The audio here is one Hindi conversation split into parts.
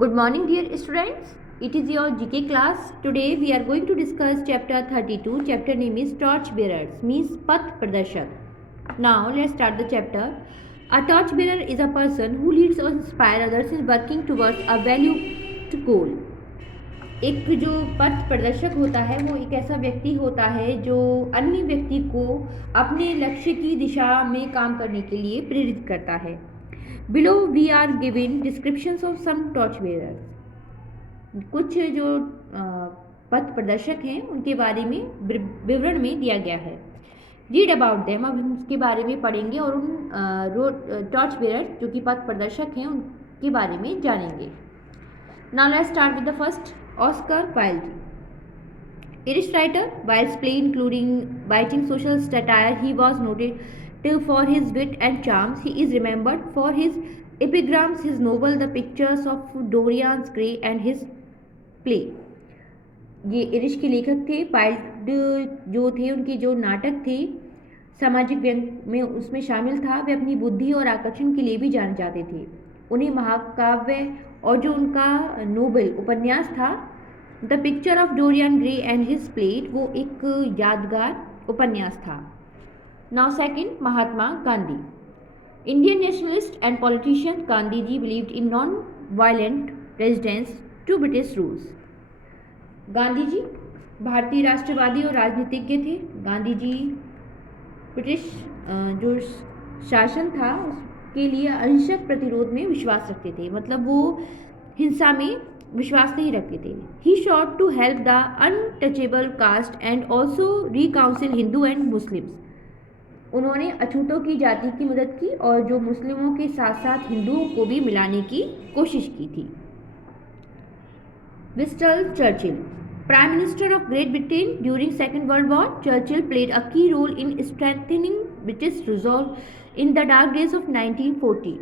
Good morning, dear students. It is your GK class. Today we are going to discuss chapter 32. Chapter name is Torch Bearers, means Path Pradarshak. Now let's start the chapter. A torch bearer is a person who leads or inspires others in working towards a valued goal. एक जो पथ प्रदर्शक होता है वो एक ऐसा व्यक्ति होता है जो अन्य व्यक्ति को अपने लक्ष्य की दिशा में काम करने के लिए प्रेरित करता है. Below we are given descriptions of some torch bearers. कुछ जो पथ प्रदर्शक हैं उनके बारे में विवरण में दिया गया है. Read about them. अब हम उसके बारे में पढ़ेंगे और उन टॉर्च बेरर जो कि पथ प्रदर्शक हैं उनके बारे में जानेंगे. Now let's start with the first. Oscar Wilde. Irish writer, whilst play including biting social satire, he was noted for his wit and charms. He is remembered for his epigrams, his novel The Pictures of Dorian Gray and his play. ये इरिश के लेखक थे. वाइल्ड जो थे उनके जो नाटक थे सामाजिक व्यंग में उसमें शामिल था. वे अपनी बुद्धि और आकर्षण के लिए भी जाने जाते थे. उन्हें महाकाव्य और जो उनका नोबेल उपन्यास था the picture of Dorian Gray and his plays वो एक यादगार उपन्यास था. Now second, Mahatma Gandhi. Indian nationalist and politician, Gandhi ji believed in non violent resistance to British rules. Gandhi ji भारतीय राष्ट्रवादी और राजनीतिज्ञ थे. गांधी जी ब्रिटिश जो शासन था उसके लिए अंशक प्रतिरोध में विश्वास रखते थे. मतलब वो हिंसा में विश्वास नहीं रखते थे. He sought to help the untouchable caste and also reconcile Hindu and Muslims. उन्होंने अछूतों की जाति की मदद की और जो मुस्लिमों के साथ साथ हिंदुओं को भी मिलाने की कोशिश की थी. Winston Churchill. Prime minister of Great Britain during second world war, Churchill played a key role in strengthening British resolve in the dark days of 1940.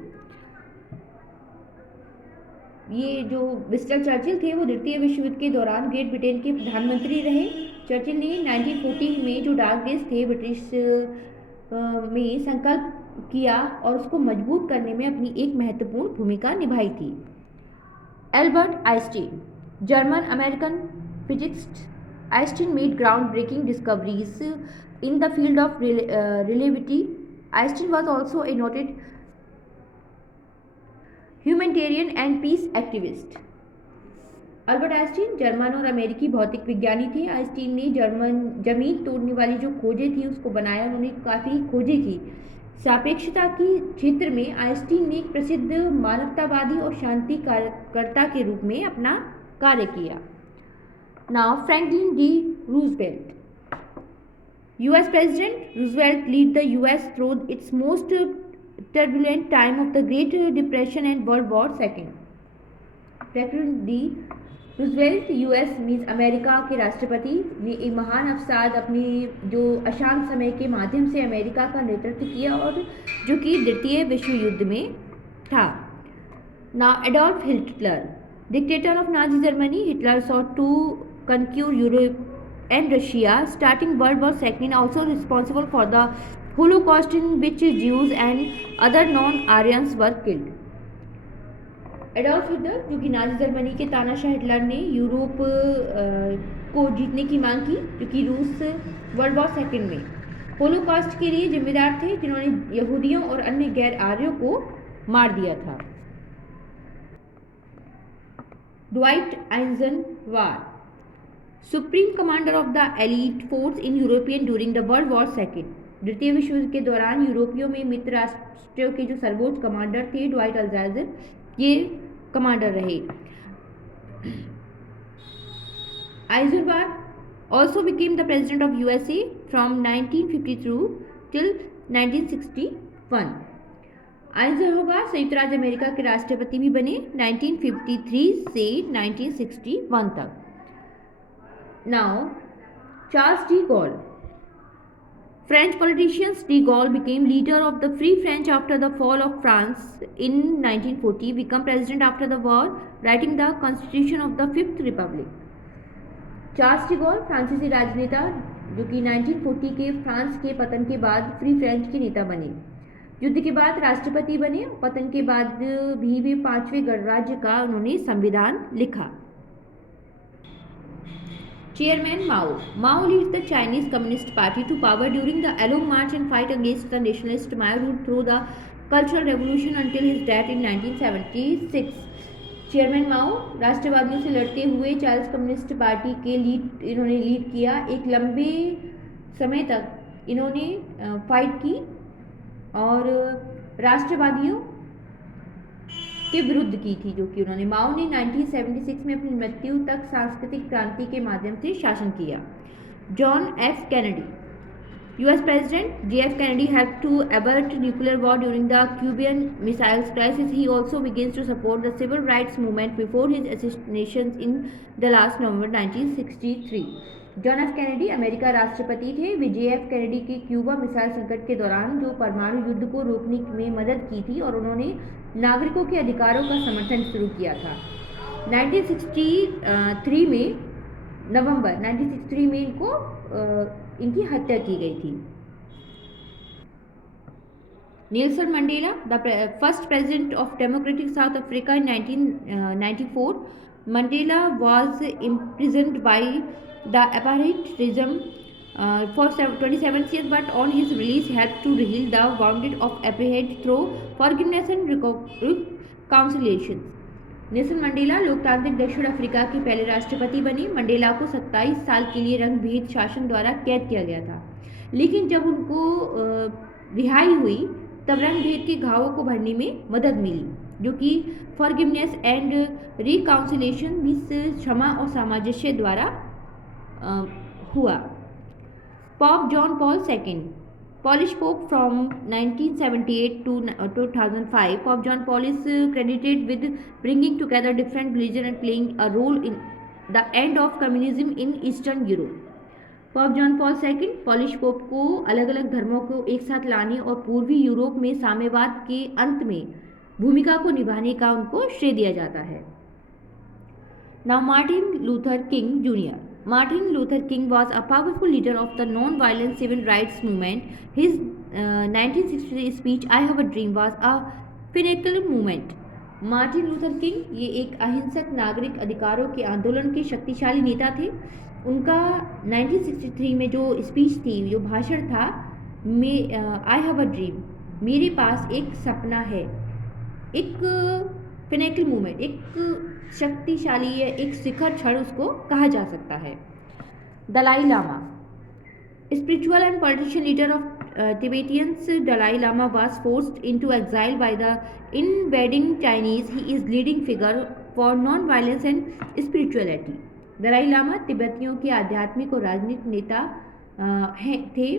ये जो विंस्टन चर्चिल थे वो द्वितीय विश्व युद्ध के दौरान ग्रेट ब्रिटेन के प्रधानमंत्री रहे. चर्चिल ने 1940 में जो डार्क डेज थे ब्रिटिश में संकल्प किया और उसको मजबूत करने में अपनी एक महत्वपूर्ण भूमिका निभाई थी. Albert Einstein. German American physicist, Einstein made ground breaking discoveries in the field of relativity. Einstein was also a noted humanitarian and peace activist. Albert Einstein German और अमेरिकी भौतिक विज्ञानी थे. आइंस्टीन ने जमीन तोड़ने वाली जो खोजें थी उसको बनाया. उन्होंने काफ़ी खोजें की. सापेक्षता की क्षेत्र में आइंस्टीन ने एक प्रसिद्ध मानवतावादी और शांति कार्यकर्ता के रूप में अपना कार्य किया. Now Franklin D Roosevelt. US President Roosevelt led the US through its most turbulent time of the Great Depression and World War II. Franklin D Roosevelt US means America के राष्ट्रपति ने एक महान अवसाद अपनी जो अशांत समय के माध्यम से अमेरिका का नेतृत्व किया और जो कि द्वितीय विश्व युद्ध में था. Now Adolf Hitler. Dictator of Nazi Germany, Hitler sought to conquer Europe and Russia, starting World War II, also responsible for the Holocaust in which Jews and other non-Aryans were killed. Adolf Hitler जो कि नाजी जर्मनी के तानाशाह हिटलर ने यूरोप को जीतने की मांग की जो कि रूस वर्ल्ड वॉर सेकेंड में होलोकॉस्ट के लिए जिम्मेदार थे जिन्होंने यहूदियों और अन्य गैर आर्यों को मार दिया था. Dwight Eisenhower. Supreme commander of the elite force in European during the world war second. द्वितीय विश्व युद्ध के दौरान यूरोपियों में मित्र राष्ट्रों के जो सर्वोच्च कमांडर थे ड्वाइट आइंजनवार ये कमांडर रहे. आइंजनवार also became the president of USA from 1952 till 1961. आइंजनवार संयुक्त राज्य अमेरिका के राष्ट्रपति भी बने 1953 से 1961 तक. Now Charles de Gaulle. French politician de Gaulle became leader of the Free French after the fall of France in 1940, became president after the war, writing the Constitution of the Fifth Republic. Charles de Gaulle फ्रांसीसी राजनेता जो कि 1940 के फ्रांस के पतन के बाद फ्री फ्रेंच के नेता बने. युद्ध के बाद राष्ट्रपति बने। पतन के बाद भी वे 5वें गणराज्य का उन्होंने संविधान लिखा। Chairman Mao. Mao leads the Chinese Communist Party to power during the Along March and fight against the nationalist Mao rule through the Cultural Revolution until his death in 1976. Chairman माओ राष्ट्रवादियों से लड़ते हुए चार्ल्स कम्युनिस्ट पार्टी के इन्होंने लीड किया। एक लंबे समय तक इन्होंने फाइट की और राष्ट्रवादियों के विरुद्ध की थी, जो कि उन्होंने माओ ने 1976 में अपनी मृत्यु तक सांस्कृतिक क्रांति के माध्यम से शासन किया। John F Kennedy. US President JF Kennedy helped to avert nuclear war during the Cuban Missile Crisis. He also begins to support the civil rights movement before his assassination in the last November 1963. John F Kennedy America राष्ट्रपति थे। वे JF कैनेडी के क्यूबा मिसाइल संकट के दौरान जो परमाणु युद्ध को रोकने में मदद की थी और उन्होंने नागरिकों के अधिकारों का समर्थन शुरू किया था। 1963 में नवंबर 1963 में इनकी हत्या की गई थी। Nelson Mandela, the first president of democratic south Africa in 1994. Mandela was imprisoned by the apartheid regime for 27 years, but on his release helped to heal the wounds of apartheid through forgiveness and reconciliation. Nelson Mandela लोकतांत्रिक दक्षिण अफ्रीका के पहले राष्ट्रपति बने। मंडेला को 27 साल के लिए रंग भेद शासन द्वारा कैद किया गया था, लेकिन जब उनको रिहाई हुई तब रंग भेद के घावों को भरने में मदद मिली, जो कि फॉरगिवनेस एंड रिकाउंसिलेशन क्षमा और सामंजस्य द्वारा हुआ। Pop John Paul II, Polish Pope from 1978 to 2005. Pope John Paul is credited with bringing together different religions and playing a role in the end of communism in Eastern Europe. Pop John Paul II polish pope को अलग अलग धर्मों को एक साथ लाने और पूर्वी यूरोप में साम्यवाद के अंत में भूमिका को निभाने का उनको श्रेय दिया जाता है। Now Martin Luther King Jr. Martin Luther King was a powerful leader of the non-violent civil rights movement. His 1963 speech "I Have a Dream" was a pinnacle movement. Martin Luther king ये एक अहिंसक नागरिक अधिकारों के आंदोलन के शक्तिशाली नेता थे। उनका 1963 में जो स्पीच थी, जो भाषण था, आई हैव अ ड्रीम, मेरे पास एक सपना है, एक पिनेकल मूवमेंट, एक शक्तिशाली है, एक शिखर क्षण उसको कहा जा सकता है। Dalai Lama, spiritual and politician leader of Tibetans, Dalai Lama was forced into exile by the invading Chinese. He is leading figure for non-violence and spirituality. Dalai Lama तिब्बतियों के आध्यात्मिक और राजनीतिक नेता थे,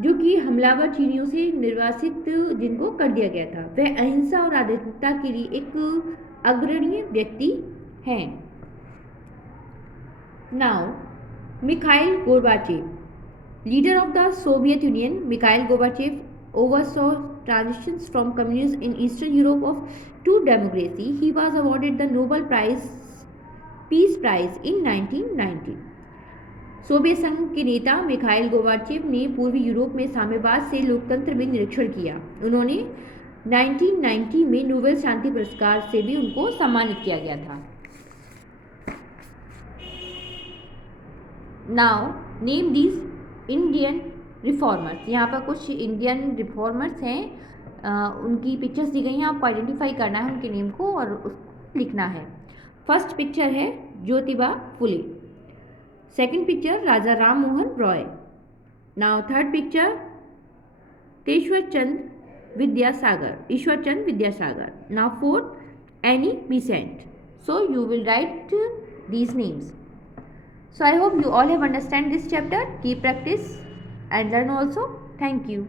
जो कि हमलावर चीनियों से निर्वासित जिनको कर दिया गया था। वह अहिंसा और आध्यात्मिकता के लिए एक अग्रणी व्यक्ति हैं। Now Mikhail Gorbachev, leader of the Soviet union, Mikhail Gorbachev oversaw transitions from communism in Eastern Europe to democracy. He was awarded the Nobel Peace Prize in 1990. Soviet संघ के नेता मिखाइल गोर्बाचेव ने पूर्वी यूरोप में साम्यवाद से लोकतंत्र में निरीक्षण किया। उन्होंने 1990 में नोबेल शांति पुरस्कार से भी उनको सम्मानित किया गया था। Now name these Indian reformers. यहाँ पर कुछ इंडियन रिफॉर्मर्स हैं, उनकी पिक्चर्स दी गई हैं, आपको आइडेंटिफाई करना है उनके नेम को और उसको लिखना है। फर्स्ट पिक्चर है Jyotiba Phule, second picture Raja Ram Mohan Roy. Now third picture Ishwar Chand Vidyasagar. Now fourth Annie Besant. So you will write these names. So I hope you all have understand this chapter. Keep practice and learn also. Thank you.